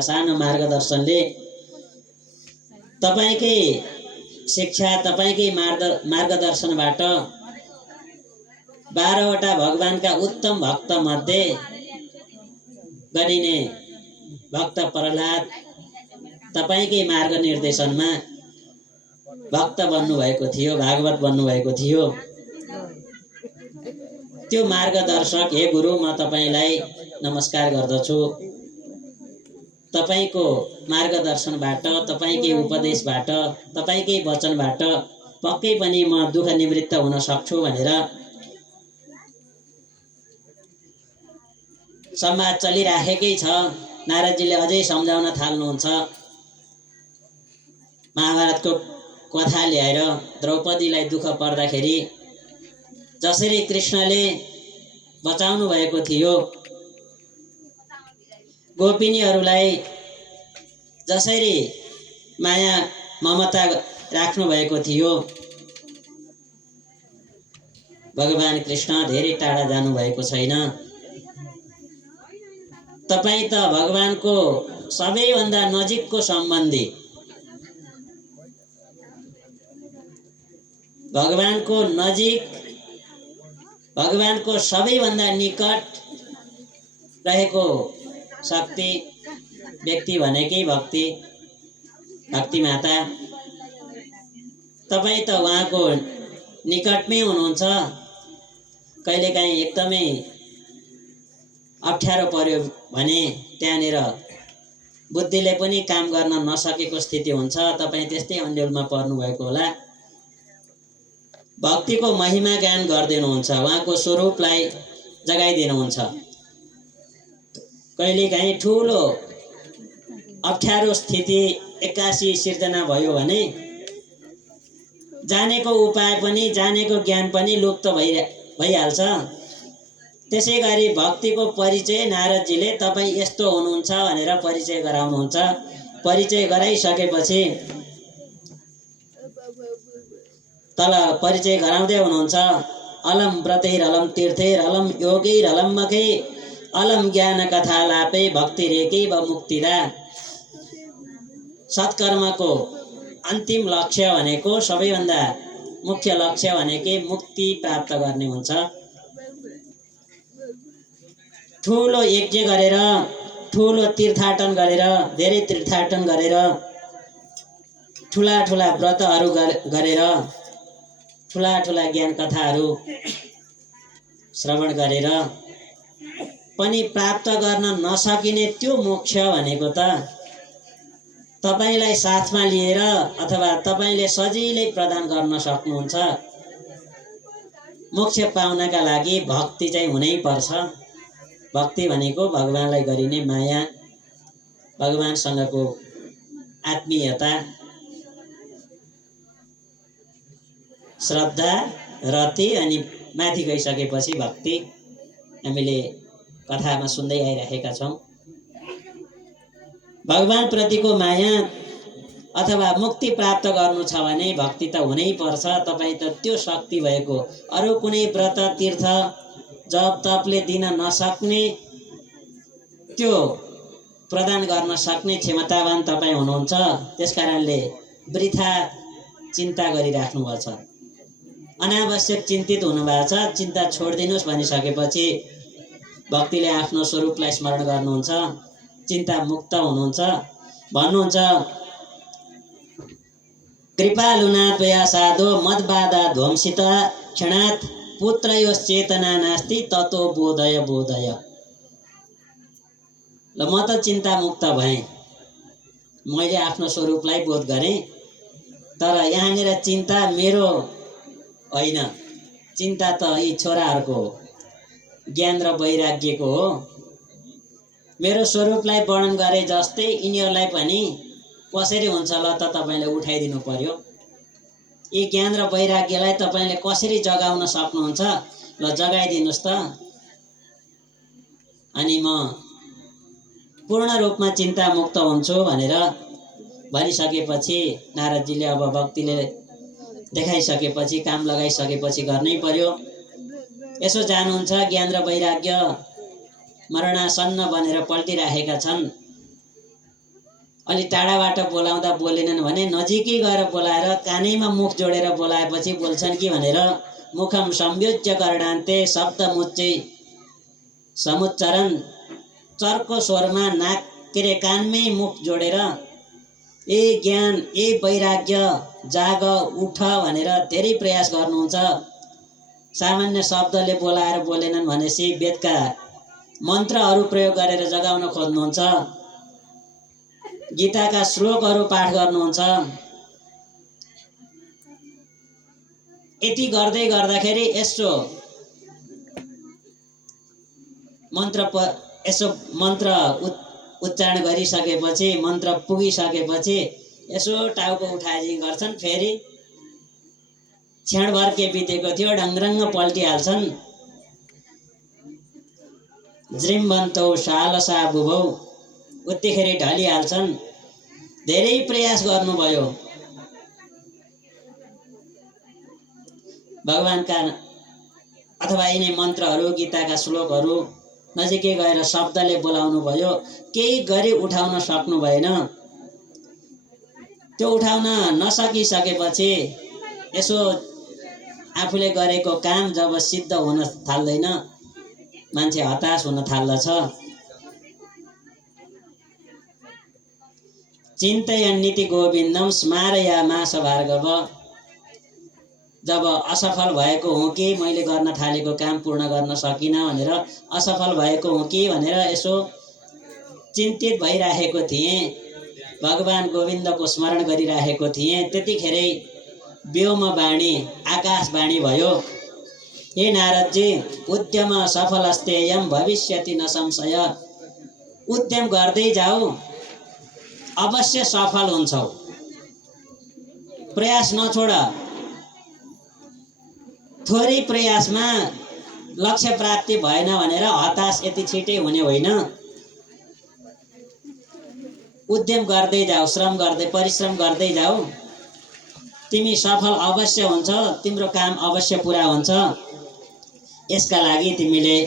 सानो मार्गदर्शनले तपाईकै शिक्षा तपाईकै मार्गदर्शनबाट 12वटा भगवानका उत्तम भक्त मध्ये गनिने भक्त प्रहलाद तपाईकै मार्ग निर्देशनमा भक्त बन्नुभएको थियो, भागवत बन्नुभएको थियो। त्यो मार्गदर्शक हे गुरु, म तपाईलाई नमस्कार गर्दछु। तपाईको मार्गदर्शनबाट, तपाईकै उपदेशबाट, तपाईकै वचनबाट पक्कै पनि म दुःख निवृत्त हुन सक्छु भनेर संवाद चलिराखेकै छ। नारदजीले अझै सम्झाउन थाल्नुहुन्छ। महाभारतको कथा ल्याएर द्रौपदीलाई दुःख पर्दाखेरि जसरी कृष्णले बचाउनु भएको थियो, गोपिनीहरूलाई जसरी माया ममता राख्नु भएको थियो, भगवान कृष्ण धेरै टाढा जानु भएको छैन। तपाई त भगवानको सबैभन्दा नजिकको सम्बन्धी, भगवानको नजिक, भगवानको सबैभन्दा निकट रहेको शक्ति व्यक्ति भनेकै भक्ति माता। तपाई त उहाँको निकटमै हुनुहुन्छ। कहिलेकाहीँ एकदमै अप्ठ्यारो पर्यो भने त्यहाँनिर बुद्धिले पनि काम गर्न नसकेको स्थिति हुन्छ। तपाई त्यस्तै अन्यलमा पर्नु भएको होला। भक्तिको महिमा ज्ञान गरिदिनुहुन्छ, उहाँको स्वरूपलाई जगाइदिनुहुन्छ। कहिलेकाहीँ ठुलो अप्ठ्यारो स्थिति एक्कासी सिर्जना भयो भने जानेको उपाय पनि, जानेको ज्ञान पनि लुप्त भइहाल्छ। त्यसै गरी भक्तिको परिचय नारदजीले तपाई यस्तो हुनुहुन्छ भनेर परिचय गराउनुहुन्छ। परिचय गराइसकेपछि तल परिचय गराउँदै हुनुहुन्छ। अलम व्रतैरलम तीर्थैरलम योगैरलम मखै अलम ज्ञान कथा लापै भक्ति रेकै व मुक्तिदा। सत्कर्मको अन्तिम लक्ष्य भनेको, सबैभन्दा मुख्य लक्ष्य भनेकै मुक्ति प्राप्त गर्ने हुन्छ। ठुलो यज्ञ गरेर, ठुलो तीर्थाटन गरेर, धेरै तीर्थाटन गरेर, ठुला ठुला व्रतहरू गरेर, ठुला ठुला ज्ञान कथाहरू श्रवण गरेर पनि प्राप्त गर्न नसकिने त्यो मोक्ष भनेको त तपाईलाई साथमा लिएर अथवा तपाईले सजिलै प्रदान गर्न सक्नुहुन्छ। मोक्ष पाउनका लागि भक्ति चाहिँ हुनै पर्छ। भक्ति भनेको भगवानलाई गरिने माया, भगवानसँगको आत्मीयता, श्रद्धा, रति, अनि माथि गइसकेपछि भक्ति। हामीले कथामा सुन्दै आइरहेका छौँ। भगवान प्रतिको माया अथवा मुक्ति प्राप्त गर्नु छ भने भक्ति त हुनै पर्छ। तपाई त त्यो शक्ति भएको, अरु कुनै व्रत तीर्थ जप तपले दिन नसक्ने, त्यो प्रदान गर्न सक्ने क्षमतावान तपाई हुनुहुन्छ। त्यसकारणले वृथा चिन्ता गरिराख्नु छ, अनावश्यक चिन्तित हुनुभएको छ। चिन्ता छोडिदिनुस् भनिसकेपछि भक्तिले आफ्नो स्वरूपलाई स्मरण गर्नुहुन्छ, चिन्ता मुक्त हुनुहुन्छ। भन्नुहुन्छ, कृपालुना त्वया साधो मदबाधा ध्वंसित क्षणात् पुत्रयोश्चेतना नास्ति ततो बोधय बोधय। ल म त चिन्ता मुक्त भएँ, मैले आफ्नो स्वरूपलाई बोध गरेँ। तर यहाँनिर चिन्ता मेरो होइन, चिन्ता त यी छोराहरूको हो, ज्ञान र वैराग्यको हो। मेरो स्वरूपलाई वर्णन गरे जस्तै यिनीहरूलाई पनि कसरी हुन्छ ल त तपाईले उठाइदिनु पर्यो। यी ज्ञान र वैराग्यलाई तपाईले कसरी जगाउन सक्नुहुन्छ, ल जगाइदिनुस् त। अनि म पूर्ण रूपमा चिन्ता मुक्त हुन्छु भनेर भनिसकेपछि नारदजीले अब भक्तिले देखाइसकेपछि, काम लगाइसकेपछि गर्नै पर्यो। यसो जानुहुन्छ, ज्ञान र वैराग्य मरणासन्न बनेर पल्टिराखेका छन्। अलि टाढाबाट बोलाउँदा बोलेनन् भने नजिकै गएर बोलाएर कानैमा मुख जोडेर बोलाएपछि बोल्छन् कि भनेर मुखम संयोज्य कर्णान्ते शब्द मुच्चै समुच्चरण चर्को स्वरमा नाक के अरे कानमै मुख जोडेर ए ज्ञान ए वैराग्य जाग उठ भनेर धेरै प्रयास गर्नुहुन्छ। सामान्य शब्दले बोलाएर बोलेनन् भनेपछि वेदका मन्त्रहरू प्रयोग गरेर जगाउन खोज्नुहुन्छ, गीताका श्लोकहरू पाठ गर्नुहुन्छ। यति गर्दै गर्दाखेरि यसो मन्त्र उच्चारण गरिसकेपछि मन्त्र पुगिसकेपछि यसो टाउको उठाएपछि गर्छन्। फेरि क्षणभर के बितेको थियो डङ्रङ्ग पल्टिहाल्छन्। जृम्भन्तौ सालसा बुभौ उत्तिखेर ढलिहाल्छन्। धेरै प्रयास गर्नुभयो। भगवानका अथवा यिनै मन्त्रहरू गीताका श्लोकहरू नजिकै गएर शब्दले बोलाउनु भयो, केही गरी उठाउन सक्नु भएन। त्यो उठाउन नसकिसकेपछि यसो आफूले गरेको काम जब सिद्ध हुन थाल्दैन मान्छे हताश हुन थाल्दछ। चिन्तयन्निति गोविन्दम स्मारयामास भार्गव। जब असफल भएको हुँ कि मैले गर्न थालेको काम पूर्ण गर्न सकिनँ भनेर असफल भएको हुँ कि भनेर यसो चिन्तित भइराखेको थिएँ, भगवान गोविन्दको स्मरण गरिराखेको थिएँ। त्यतिखेरै व्योमवाणी आकाशवाणी भयो। हे नारदजी, उद्यम सफलस्तेयम भविष्यति न संशय। उद्यम गर्दै जाऊ, अवश्य सफल हुन्छौ। प्रयास नछोड। थोरै प्रयासमा लक्ष्य प्राप्ति भएन भनेर हताश यति छिटै हुने होइन। उद्यम गर्दै जाऊ, श्रम गर्दै परिश्रम गर्दै जाऊ, तिमी सफल अवश्य हुन्छ, तिम्रो काम अवश्य पूरा हुन्छ। यसका लागि तिमीले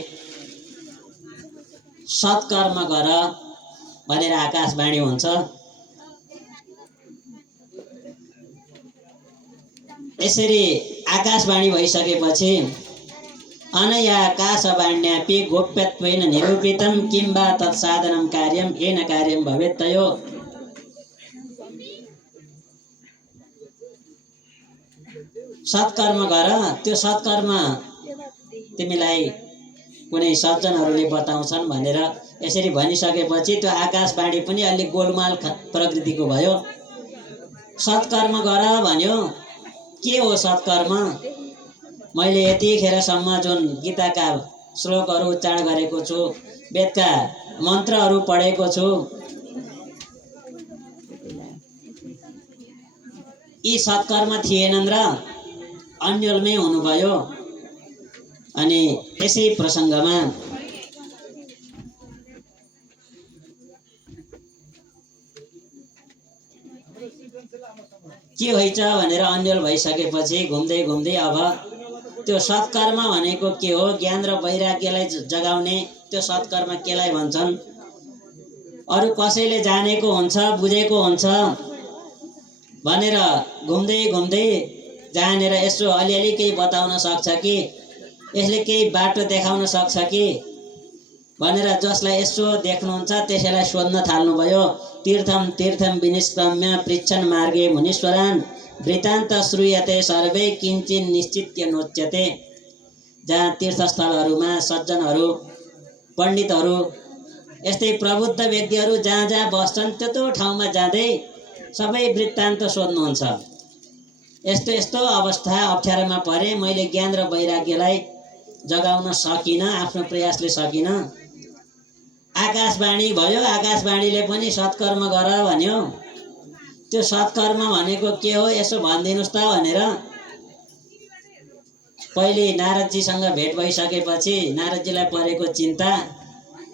सत्कर्म गर भनेर आकाशवाणी हुन्छ। यसरी आकाशवाणी भइसकेपछि अनया आकाशवाण्यापि गोप्यत्वेन निरूपितं किं वा तत्साधनं कार्यं येन कार्यं भवेत् तयो। सत्कर्म गर, त्यो सत्कर्म तिमीलाई कुनै सज्जनहरूले बताउँछन् भनेर यसरी भनिसकेपछि त्यो आकाशवाणी पनि अलि गोलमाल प्रकृतिको भयो। सत्कर्म गर भन्यो। के हो सत्कर्म? मैले यतिखेरसम्म जुन गीताका श्लोकहरू उच्चारण गरेको छु, वेदका मन्त्रहरू पढेको छु, यी सत्कर्म थिएनन् र अन्यलमै हुनुभयो। अनि यसै प्रसङ्गमा के होइछ भनेर अन्यल भइसकेपछि घुम्दै घुम्दै अब त्यो सत्कर्म भनेको के हो, ज्ञान र वैराग्यलाई जगाउने त्यो सत्कर्म केलाई भन्छन्, अरू कसैले जानेको हुन्छ बुझेको हुन्छ भनेर घुम्दै घुम्दै जानेर यसो अलिअलि केही बताउन सक्छ कि, यसले केही बाटो देखाउन सक्छ कि भनेर जसलाई यसो देख्नुहुन्छ त्यसैलाई सोध्न थाल्नुभयो। तीर्थम तीर्थम विनिष्क्रम्य पृच्छन् मार्गे मुनीश्वरान् वृत्तान्त श्रूयते सर्वे किञ्चिन् निश्चित्य नोच्यते। जहाँ तीर्थस्थलहरूमा सज्जनहरू पण्डितहरू यस्तै प्रबुद्ध व्यक्तिहरू जहाँ जहाँ बस्छन् त्यो ठाउँमा जाँदै सबै वृत्तान्त सोध्नुहुन्छ। यस्तो यस्तो अवस्था अप्ठ्यारोमा परे, मैले ज्ञान र वैराग्यलाई जगाउन सकिनँ, आफ्नो प्रयासले सकिनँ। आकाशवाणी भयो, आकाशवाणीले पनि सत्कर्म गर भन्यो। त्यो सत्कर्म भनेको के हो यसो भनिदिनुस् त भनेर पहिले नारदजीसँग भेट भइसकेपछि नारदजीलाई परेको चिन्ता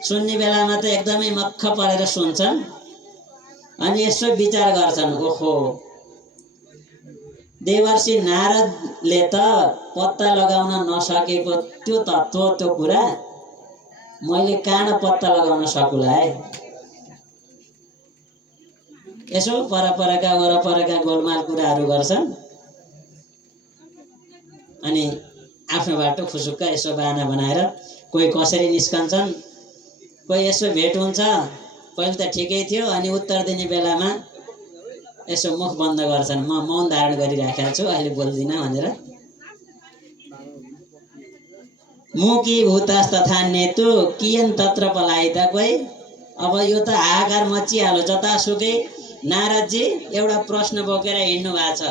सुन्ने बेलामा त एकदमै मक्ख परेर सुन्छन्। अनि यसो विचार गर्छन्, ओहो देवर्षि नारदले त पत्ता लगाउन नसकेको त्यो तत्त्व त्यो कुरा मैले कहाँ पत्ता लगाउन सकुला है। यसो परपरका वरपरका गोलमाल कुराहरू गर्छन् अनि आफ्नो बाटो खुसुक्क यसो बाना बनाएर कोही कसरी निस्कन्छन्, कोही यसो भेट हुन्छ, पहिले त ठिकै थियो अनि उत्तर दिने बेलामा यसो मुख बन्द गर्छन्, म मौन धारण गरिराखेको छु अहिले बोल्दिनँ भनेर। मुकी भूतस्तथान्येतु कियन तत्र पलायिता कोही। अब यो त हाहाकार मचिहाल्यो जतासुकै। नारदजी एउटा प्रश्न बोकेर हिँड्नु भएको छ,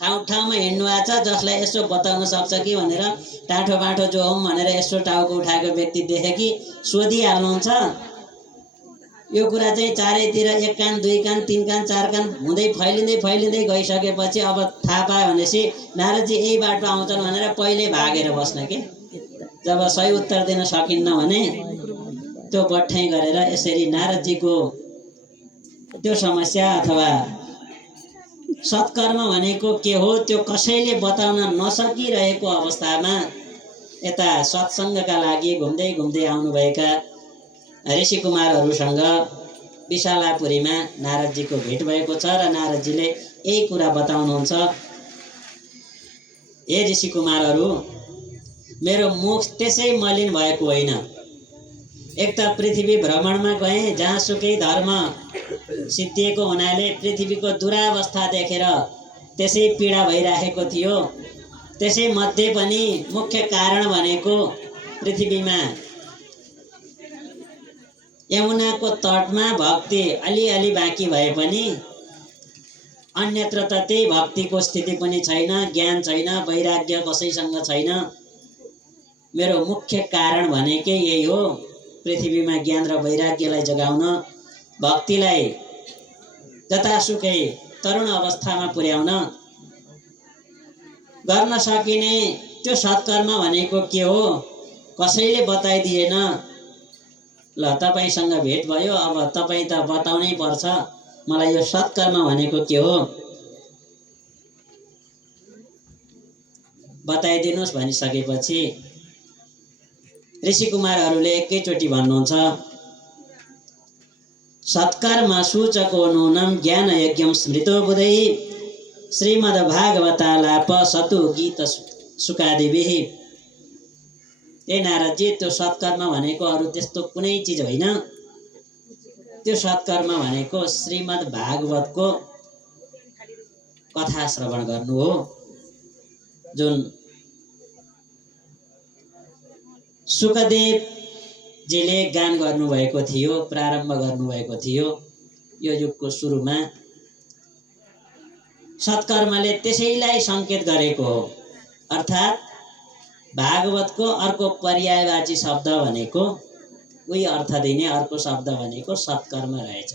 ठाउँ ठाउँमा हिँड्नु भएको छ, जसलाई यसो बताउन सक्छ कि भनेर टाँठो बाँठो जो हौँ भनेर यसो टाउको उठाएको व्यक्ति देखे कि सोधिहाल्नुहुन्छ। यो कुरा चाहिँ चारैतिर एक कान दुई कान तीन कान चार कान हुँदै फैलिँदै गइसकेपछि अब थाहा पायो भनेपछि नारदजी यही बाटो आउँछन् भनेर पहिले भागेर बस्न के। जब सही उत्तर दिन सकिन्न भने त्यो बट्ठै गरेर यसरी नारदजीको त्यो समस्या अथवा सत्कर्म भनेको के हो त्यो कसैले बताउन नसकिरहेको अवस्थामा यता सत्सङ्गका लागि घुम्दै घुम्दै आउनुभएका ऋषि कुमारहरूसँग विशालापुरीमा नारदजीको भेट भएको छ र नारदजीले यही कुरा बताउनुहुन्छ। हे ऋषि कुमारहरू, मेरो मुख त्यसै मलिन भएको होइन। एक त पृथ्वी भ्रमणमा गएँ, जहाँसुकै धर्म सिद्धिएको हुनाले पृथ्वीको दुरावस्था देखेर त्यसै पीडा भइराखेको थियो। त्यसै मध्ये पनि मुख्य कारण भनेको पृथ्वीमा यमुनाको तटमा भक्ति अलिअलि बाँकी भए पनि अन्यत्र त त्यही भक्तिको स्थिति पनि छैन, ज्ञान छैन, वैराग्य कसैसँग छैन। मेरो मुख्य कारण भनेकै यही हो, पृथ्वीमा ज्ञान र वैराग्यलाई जगाउन, भक्तिलाई जतासुकै तरुण अवस्थामा पुर्याउन गर्न सकिने त्यो सत्कर्म भनेको के हो कसैले बताइदिएन। ल तपाईसँग भेट भयो, अब तपाईँ त बताउनै पर्छ मलाई यो सत्कर्म भनेको के हो, बताइदिनुहोस् भनिसकेपछि ऋषि कुमारहरूले एकैचोटि भन्नुहुन्छ, सत्कर्म सूचको नूनम ज्ञान यज्ञम स्मृतो बुधै श्रीमद्भागवतालाप सतु गीत सुकादेवी। ए नारदजी, त्यो सत्कर्म भनेको अरू त्यस्तो कुनै चिज होइन। त्यो सत्कर्म भनेको श्रीमद् भागवतको कथा श्रवण गर्नु हो, जुन सुखदेवजीले गान गर्नुभएको थियो, प्रारम्भ गर्नुभएको थियो यो युगको सुरुमा। सत्कर्मले त्यसैलाई सङ्केत गरेको हो, अर्थात् भागवतको अर्को पर्यायवाची शब्द भनेको उही अर्थ दिने अर्को शब्द भनेको सत्कर्म रहेछ।